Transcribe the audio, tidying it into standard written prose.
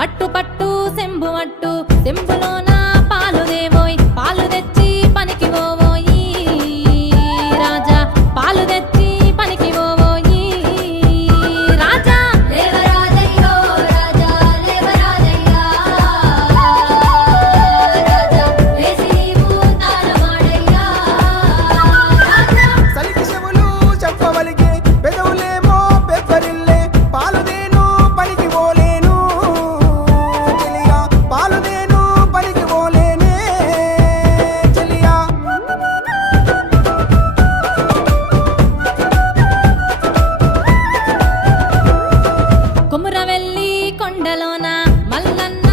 పట్టు పట్టు సెంబు మట్టు సెంబులోన పాలు దేవోయ్ పాలు తెచ్చి పనికి పోవోయి రాజా పాలు తెచ్చి పనికి పోవోయి రాజా లేవరాజయ్యో రాజా లేవరాజయ్యా రాజా లేసి నీవు తాళమాడయ్యా రాజా సలికి చెవులు చెప్పవలిగే పెదవులేమో పెప్పరిల్లే పాలుదేను పనికి పోలేను చెలియా పాలుదేను పనికి పోలేనే చెలియా కొమురవెల్లి కొండలోన మల్లన్న